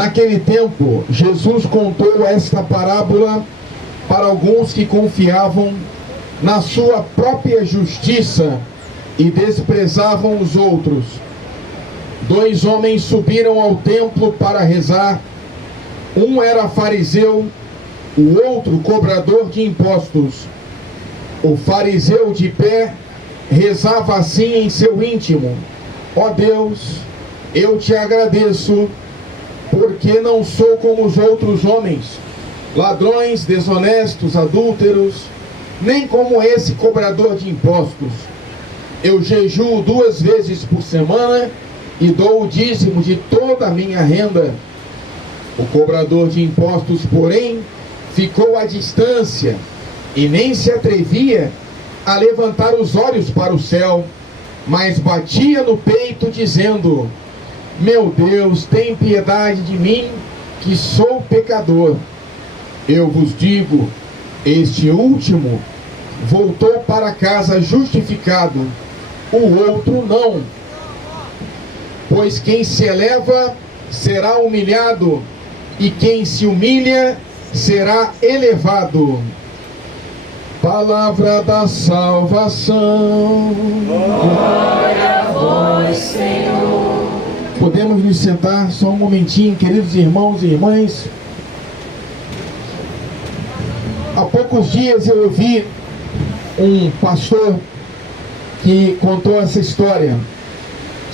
Naquele tempo, Jesus contou esta parábola para alguns que confiavam na sua própria justiça e desprezavam os outros. 2 homens subiram ao templo para rezar. Um era fariseu, o outro cobrador de impostos. O fariseu de pé rezava assim em seu íntimo: ó Deus, eu te agradeço, porque não sou como os outros homens, ladrões, desonestos, adúlteros, nem como esse cobrador de impostos. Eu jejuo 2 vezes por semana e dou o dízimo de toda a minha renda. O cobrador de impostos, porém, ficou à distância e nem se atrevia a levantar os olhos para o céu, mas batia no peito, dizendo: meu Deus, tem piedade de mim, que sou pecador. Eu vos digo, este último voltou para casa justificado, o outro não. Pois quem se eleva será humilhado, e quem se humilha será elevado. Palavra da salvação. Glória a vós, Senhor. Podemos nos sentar só um momentinho, queridos irmãos e irmãs. Há poucos dias eu ouvi um pastor que contou essa história,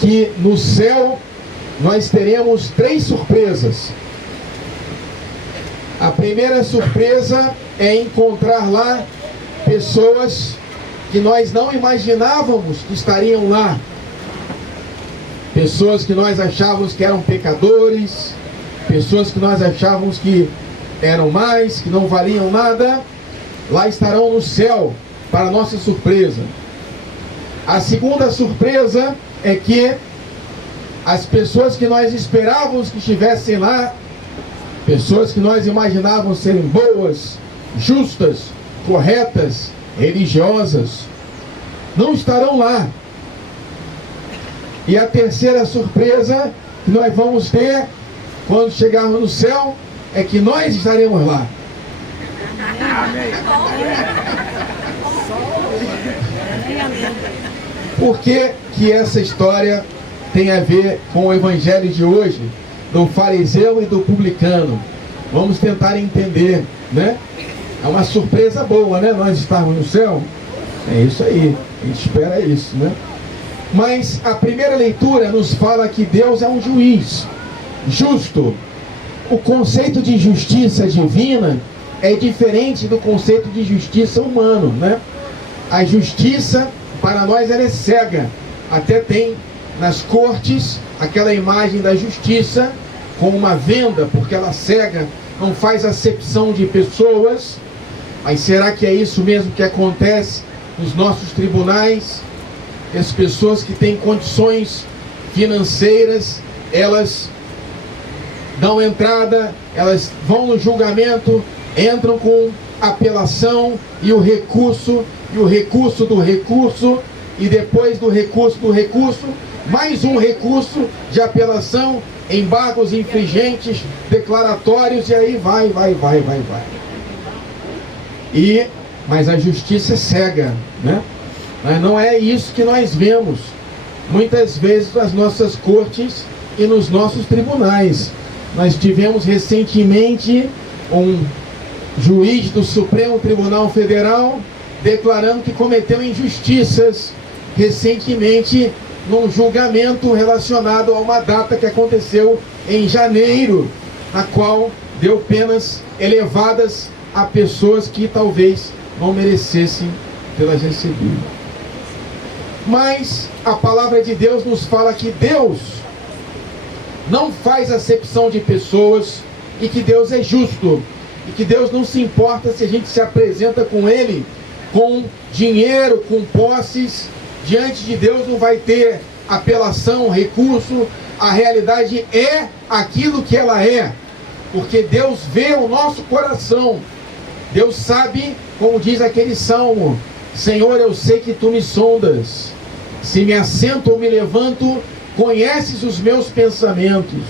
que no céu nós teremos 3 surpresas. A primeira surpresa é encontrar lá pessoas que nós não imaginávamos que estariam lá. Pessoas que nós achávamos que eram pecadores, pessoas que nós achávamos que eram mais, que não valiam nada, lá estarão no céu, para nossa surpresa. A segunda surpresa é que as pessoas que nós esperávamos que estivessem lá, pessoas que nós imaginávamos serem boas, justas, corretas, religiosas, não estarão lá. E a terceira surpresa que nós vamos ter quando chegarmos no céu é que nós estaremos lá. Por que que essa história tem a ver com o evangelho de hoje, do fariseu e do publicano? Vamos tentar entender, né? É uma surpresa boa, né? Nós estarmos no céu. É isso aí, a gente espera isso, né? Mas a primeira leitura nos fala que Deus é um juiz justo. O conceito de justiça divina é diferente do conceito de justiça humano, né? A justiça, para nós, ela é cega. Até tem nas cortes aquela imagem da justiça com uma venda, porque ela cega, não faz acepção de pessoas. Mas será que é isso mesmo que acontece nos nossos tribunais? As pessoas que têm condições financeiras, elas dão entrada, elas vão no julgamento, entram com apelação e o recurso do recurso, e depois do recurso, mais um recurso de apelação, embargos infringentes, declaratórios, e aí vai. Mas a justiça é cega, né? Mas não é isso que nós vemos muitas vezes nas nossas cortes e nos nossos tribunais. Nós tivemos recentemente um juiz do Supremo Tribunal Federal declarando que cometeu injustiças recentemente num julgamento relacionado a uma data que aconteceu em janeiro, na qual deu penas elevadas a pessoas que talvez não merecessem tê-las recebido. Mas a palavra de Deus nos fala que Deus não faz acepção de pessoas e que Deus é justo. E que Deus não se importa se a gente se apresenta com Ele com dinheiro, com posses. Diante de Deus não vai ter apelação, recurso. A realidade é aquilo que ela é. Porque Deus vê o nosso coração. Deus sabe, como diz aquele salmo: Senhor, eu sei que Tu me sondas. Se me assento ou me levanto, conheces os meus pensamentos.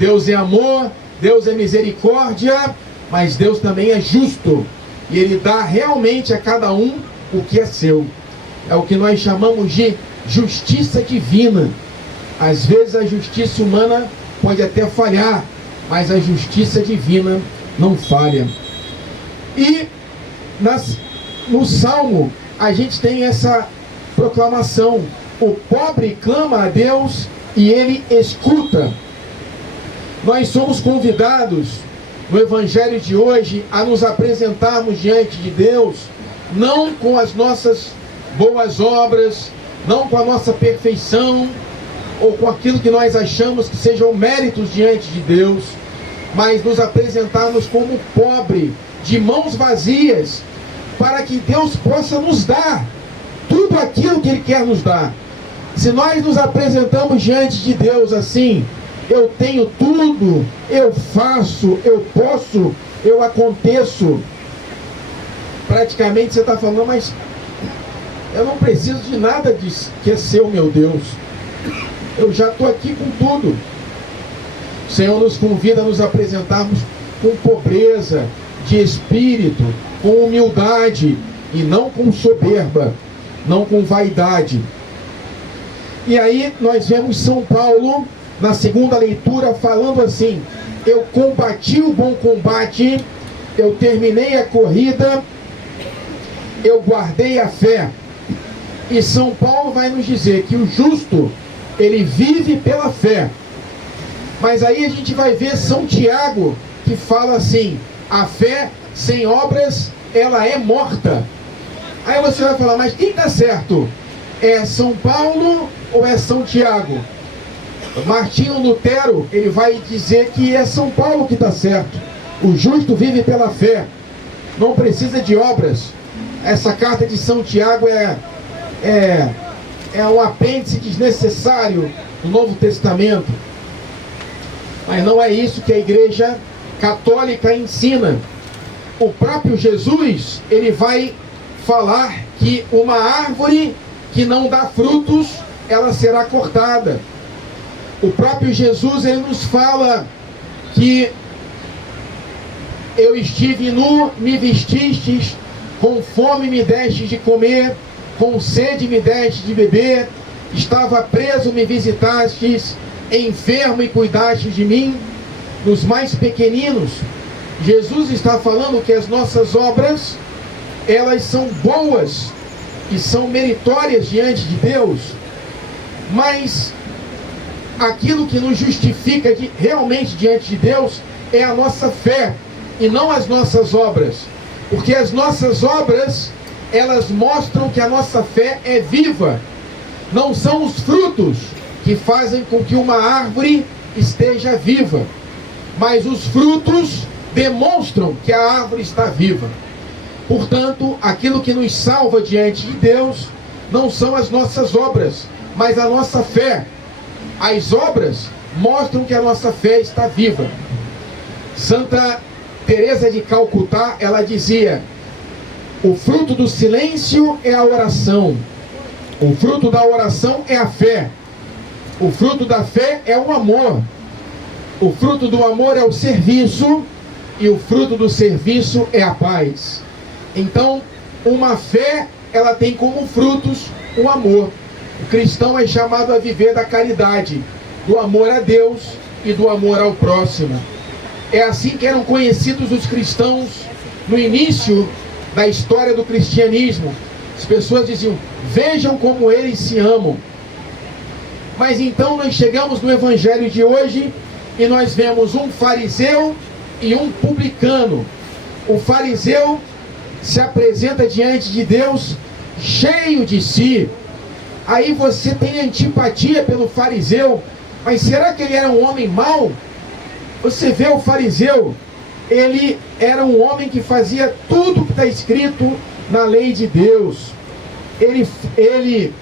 Deus é amor, Deus é misericórdia, mas Deus também é justo. E Ele dá realmente a cada um o que é seu. É o que nós chamamos de justiça divina. Às vezes a justiça humana pode até falhar, mas a justiça divina não falha. E no Salmo a gente tem essa proclamação: o pobre clama a Deus e Ele escuta. Nós somos convidados no Evangelho de hoje a nos apresentarmos diante de Deus, não com as nossas boas obras, não com a nossa perfeição, ou com aquilo que nós achamos que sejam méritos diante de Deus, mas nos apresentarmos como pobre, de mãos vazias, para que Deus possa nos dar tudo aquilo que Ele quer nos dar. Se nós nos apresentamos diante de Deus assim: eu tenho tudo, eu faço, eu posso, eu aconteço, praticamente você está falando: mas eu não preciso de nada disso que é seu, meu Deus. Eu já estou aqui com tudo. O Senhor nos convida a nos apresentarmos com pobreza de espírito, com humildade, e não com soberba, não com vaidade. E aí nós vemos São Paulo, na segunda leitura, falando assim: eu combati o bom combate, eu terminei a corrida, eu guardei a fé. E São Paulo vai nos dizer que o justo, ele vive pela fé. Mas aí a gente vai ver São Tiago, que fala assim: a fé sem obras, ela é morta. Aí você vai falar: mas quem está certo? É São Paulo ou é São Tiago? Martinho Lutero, ele vai dizer que é São Paulo que está certo. O justo vive pela fé, não precisa de obras. Essa carta de São Tiago é um apêndice desnecessário do Novo Testamento. Mas não é isso que a Igreja Católica ensina. O próprio Jesus, ele vai falar que uma árvore que não dá frutos, ela será cortada. O próprio Jesus, ele nos fala que eu estive nu, me vestistes, com fome me destes de comer, com sede me destes de beber, estava preso, me visitastes, enfermo e cuidastes de mim. Nos mais pequeninos, Jesus está falando que as nossas obras, elas são boas e são meritórias diante de Deus, mas aquilo que nos justifica realmente diante de Deus é a nossa fé e não as nossas obras, porque as nossas obras, elas mostram que a nossa fé é viva. Não são os frutos que fazem com que uma árvore esteja viva, mas os frutos demonstram que a árvore está viva. Portanto, aquilo que nos salva diante de Deus não são as nossas obras, mas a nossa fé. As obras mostram que a nossa fé está viva. Santa Teresa de Calcutá, ela dizia: o fruto do silêncio é a oração, o fruto da oração é a fé, o fruto da fé é o amor, o fruto do amor é o serviço, e o fruto do serviço é a paz. Então, uma fé, ela tem como frutos o amor. O cristão é chamado a viver da caridade, do amor a Deus e do amor ao próximo. É assim que eram conhecidos os cristãos no início da história do cristianismo. As pessoas diziam: vejam como eles se amam. Mas então nós chegamos no evangelho de hoje e nós vemos um fariseu e um publicano. O fariseu se apresenta diante de Deus cheio de si. Aí você tem antipatia pelo fariseu, mas será que ele era um homem mau? Você vê o fariseu, ele era um homem que fazia tudo que está escrito na lei de Deus. Ele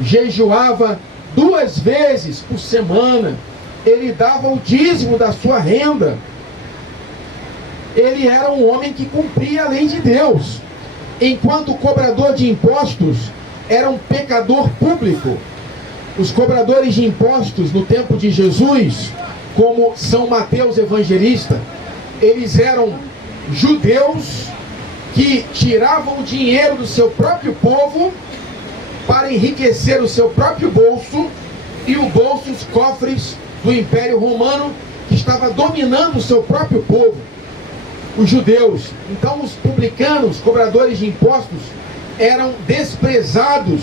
jejuava 2 vezes por semana, ele dava o dízimo da sua renda. Ele era um homem que cumpria a lei de Deus, enquanto o cobrador de impostos era um pecador público. Os cobradores de impostos no tempo de Jesus, como São Mateus Evangelista, eles eram judeus que tiravam o dinheiro do seu próprio povo para enriquecer o seu próprio bolso e o bolso, os cofres do Império Romano, que estava dominando o seu próprio povo, os judeus. Então os publicanos, cobradores de impostos, eram desprezados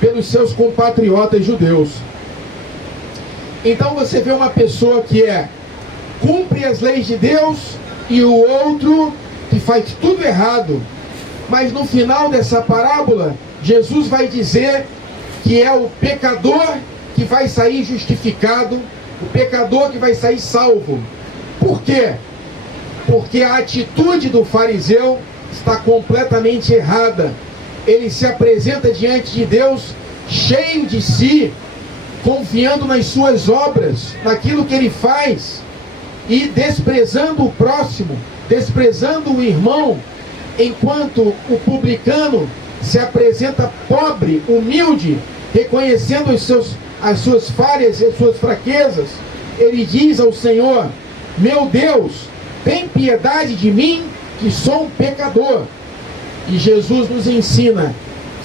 pelos seus compatriotas judeus. Então você vê uma pessoa que cumpre as leis de Deus e o outro que faz tudo errado. Mas no final dessa parábola, Jesus vai dizer que é o pecador que vai sair justificado, o pecador que vai sair salvo. Por quê? Porque a atitude do fariseu está completamente errada. Ele se apresenta diante de Deus cheio de si, confiando nas suas obras, naquilo que ele faz, e desprezando o próximo, desprezando o irmão, enquanto o publicano se apresenta pobre, humilde, reconhecendo as suas falhas e as suas fraquezas. Ele diz ao Senhor: meu Deus, tem piedade de mim, que sou um pecador. E Jesus nos ensina,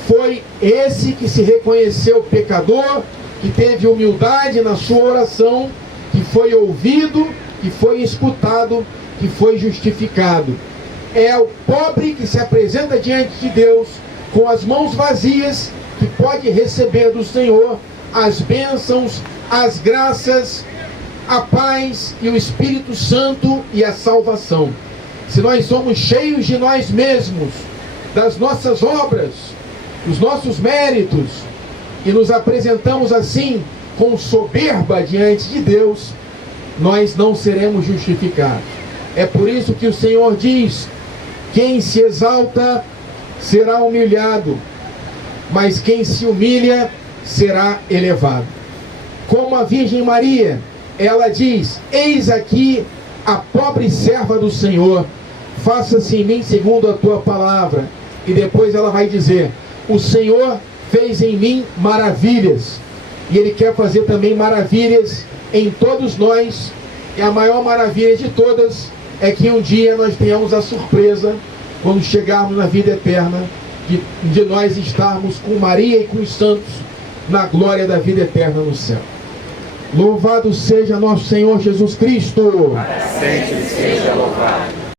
foi esse que se reconheceu pecador, que teve humildade na sua oração, que foi ouvido, que foi escutado, que foi justificado. É o pobre que se apresenta diante de Deus com as mãos vazias, que pode receber do Senhor as bênçãos, as graças, a paz e o Espírito Santo e a salvação. Se nós somos cheios de nós mesmos, das nossas obras, dos nossos méritos, e nos apresentamos assim com soberba diante de Deus, nós não seremos justificados. É por isso que o Senhor diz: quem se exalta será humilhado, mas quem se humilha será elevado. Como a Virgem Maria, ela diz: eis aqui a pobre serva do Senhor, faça-se em mim segundo a tua palavra. E depois ela vai dizer: o Senhor fez em mim maravilhas, e Ele quer fazer também maravilhas em todos nós. E a maior maravilha de todas é que um dia nós tenhamos a surpresa, quando chegarmos na vida eterna, de nós estarmos com Maria e com os santos na glória da vida eterna no céu. Louvado seja nosso Senhor Jesus Cristo! Para sempre seja louvado.